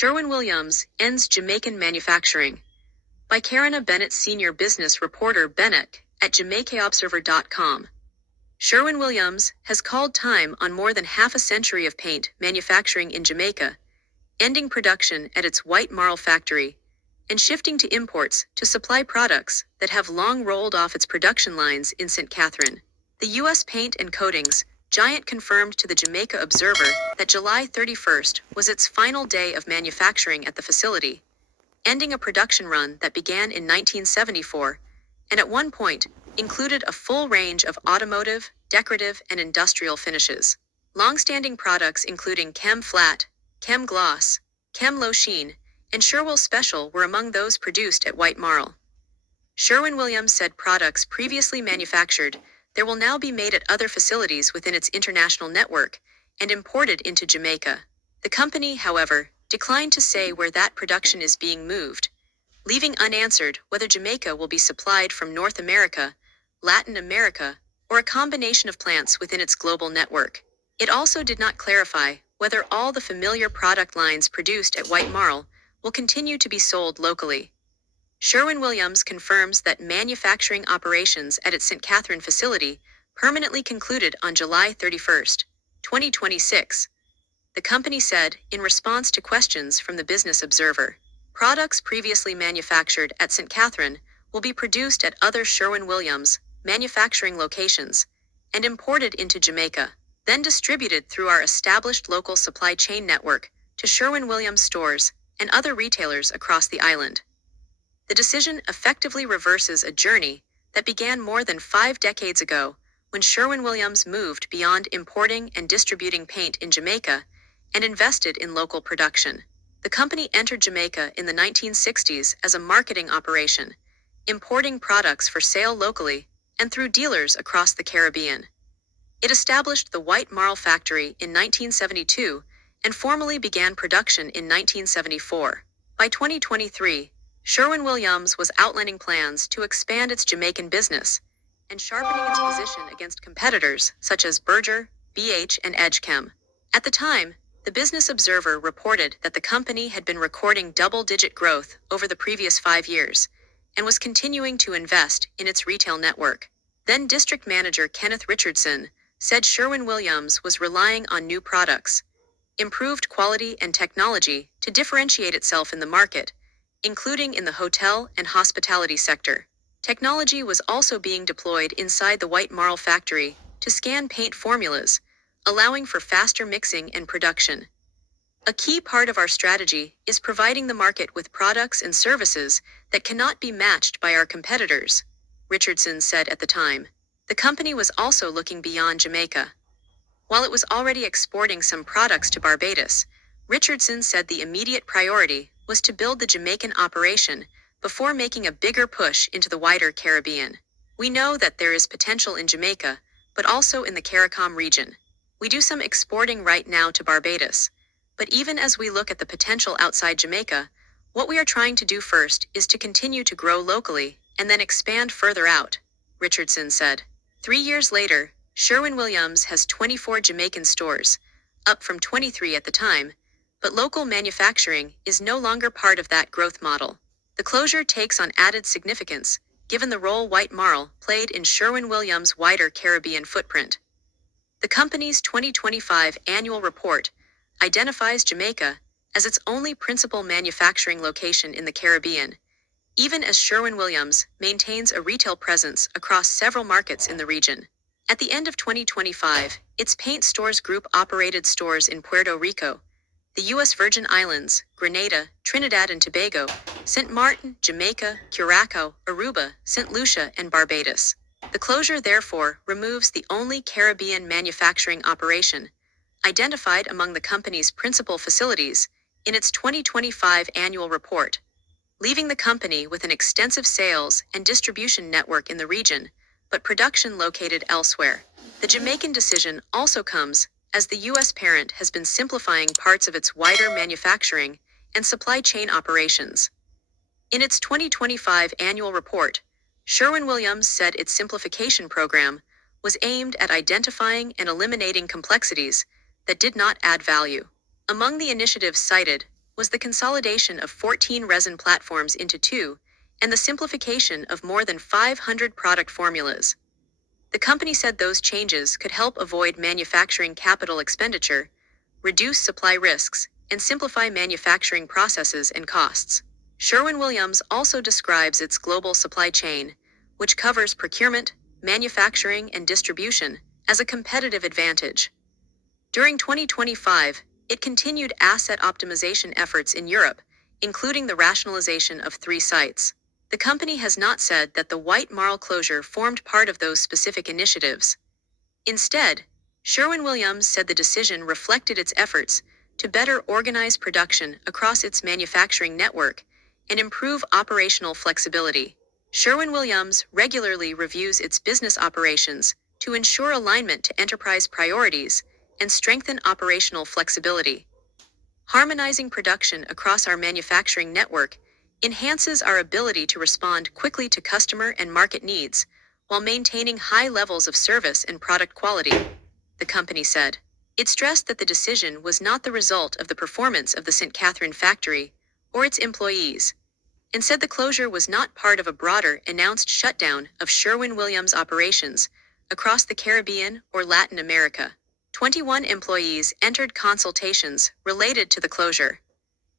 Sherwin-Williams ends Jamaican manufacturing. By Karina Bennett, senior business reporter Bennett at JamaicaObserver.com. Sherwin-Williams has called time on more than half a century of paint manufacturing in Jamaica, ending production at its White Marl factory, and shifting to imports to supply products that have long rolled off its production lines in St. Catherine. The U.S. paint and coatings giant confirmed to the Jamaica Observer that July 31st was its final day of manufacturing at the facility, ending a production run that began in 1974, and at one point included a full range of automotive, decorative, and industrial finishes. Long-standing products including Chem Flat, Chem Gloss, Chem Low Sheen, and Sherwin Special were among those produced at White Marl. Sherwin-Williams said products previously manufactured there will now be made at other facilities within its international network and imported into Jamaica. The company, however, declined to say where that production is being moved, leaving unanswered whether Jamaica will be supplied from North America, Latin America, or a combination of plants within its global network. It also did not clarify whether all the familiar product lines produced at White Marl will continue to be sold locally. Sherwin-Williams confirms that manufacturing operations at its St. Catherine facility permanently concluded on July 31, 2026. The company said, in response to questions from the Business Observer, products previously manufactured at St. Catherine will be produced at other Sherwin-Williams manufacturing locations and imported into Jamaica, then distributed through our established local supply chain network to Sherwin-Williams stores and other retailers across the island. The decision effectively reverses a journey that began more than 5 decades ago when Sherwin-Williams moved beyond importing and distributing paint in Jamaica and invested in local production. The company entered Jamaica in the 1960s as a marketing operation, importing products for sale locally and through dealers across the Caribbean. It established the White Marl factory in 1972 and formally began production in 1974. By 2023, Sherwin-Williams was outlining plans to expand its Jamaican business and sharpening its position against competitors such as Berger, BH, and EdgeChem. At the time, the Business Observer reported that the company had been recording double-digit growth over the previous 5 years and was continuing to invest in its retail network. Then District Manager Kenneth Richardson said Sherwin-Williams was relying on new products, improved quality and technology to differentiate itself in the market, including in the hotel and hospitality sector. Technology was also being deployed inside the White Marl factory to scan paint formulas, allowing for faster mixing and production. A key part of our strategy is providing the market with products and services that cannot be matched by our competitors, Richardson said at the time. The company was also looking beyond Jamaica. While it was already exporting some products to Barbados, Richardson said the immediate priority was to build the Jamaican operation before making a bigger push into the wider Caribbean. We know that there is potential in Jamaica, but also in the CARICOM region. We do some exporting right now to Barbados, but even as we look at the potential outside Jamaica, what we are trying to do first is to continue to grow locally and then expand further out, Richardson said. 3 years later, Sherwin-Williams has 24 Jamaican stores, up from 23 at the time, but local manufacturing is no longer part of that growth model. The closure takes on added significance, given the role White Marl played in Sherwin-Williams' wider Caribbean footprint. The company's 2025 annual report identifies Jamaica as its only principal manufacturing location in the Caribbean, even as Sherwin-Williams maintains a retail presence across several markets in the region. At the end of 2025, its Paint Stores Group operated stores in Puerto Rico, the U.S. Virgin Islands, Grenada, Trinidad and Tobago, St. Martin, Jamaica, Curacao, Aruba, St. Lucia, and Barbados. The closure therefore removes the only Caribbean manufacturing operation identified among the company's principal facilities in its 2025 annual report, leaving the company with an extensive sales and distribution network in the region, but production located elsewhere. The Jamaican decision also comes as the U.S. parent has been simplifying parts of its wider manufacturing and supply chain operations. In its 2025 annual report, Sherwin-Williams said its simplification program was aimed at identifying and eliminating complexities that did not add value. Among the initiatives cited was the consolidation of 14 resin platforms into two, and the simplification of more than 500 product formulas. The company said those changes could help avoid manufacturing capital expenditure, reduce supply risks, and simplify manufacturing processes and costs. Sherwin-Williams also describes its global supply chain, which covers procurement, manufacturing, and distribution, as a competitive advantage. During 2025, it continued asset optimization efforts in Europe, including the rationalization of 3 sites. The company has not said that the White Marl closure formed part of those specific initiatives. Instead, Sherwin-Williams said the decision reflected its efforts to better organize production across its manufacturing network and improve operational flexibility. Sherwin-Williams regularly reviews its business operations to ensure alignment to enterprise priorities and strengthen operational flexibility. Harmonizing production across our manufacturing network enhances our ability to respond quickly to customer and market needs while maintaining high levels of service and product quality, the company said. It stressed that the decision was not the result of the performance of the St. Catherine factory or its employees, and said the closure was not part of a broader announced shutdown of Sherwin-Williams operations across the Caribbean or Latin America. 21 employees entered consultations related to the closure.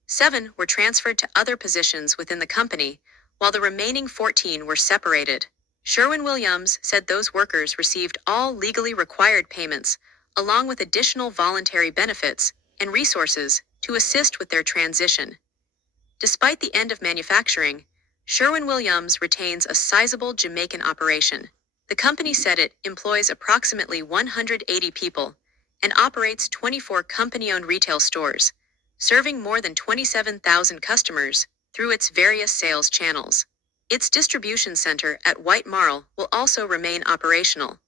7 were transferred to other positions within the company, while the remaining 14 were separated. Sherwin-Williams said those workers received all legally required payments, along with additional voluntary benefits and resources to assist with their transition. Despite the end of manufacturing, Sherwin-Williams retains a sizable Jamaican operation. The company said it employs approximately 180 people and operates 24 company-owned retail stores, serving more than 27,000 customers through its various sales channels. Its distribution center at White Marl will also remain operational,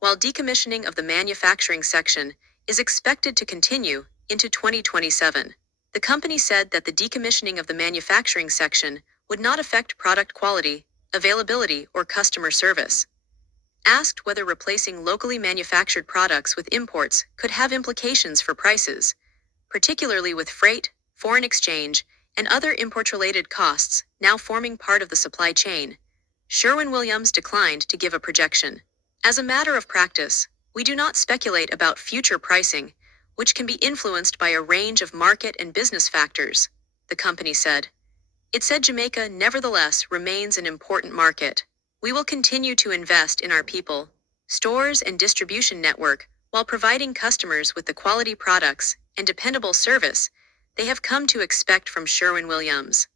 while decommissioning of the manufacturing section is expected to continue into 2027. The company said that the decommissioning of the manufacturing section would not affect product quality, availability, or customer service. Asked whether replacing locally manufactured products with imports could have implications for prices, particularly with freight, foreign exchange, and other import-related costs now forming part of the supply chain, Sherwin-Williams declined to give a projection. As a matter of practice, we do not speculate about future pricing, which can be influenced by a range of market and business factors, the company said. It said Jamaica nevertheless remains an important market. We will continue to invest in our people, stores, and distribution network while providing customers with the quality products and dependable service they have come to expect from Sherwin-Williams.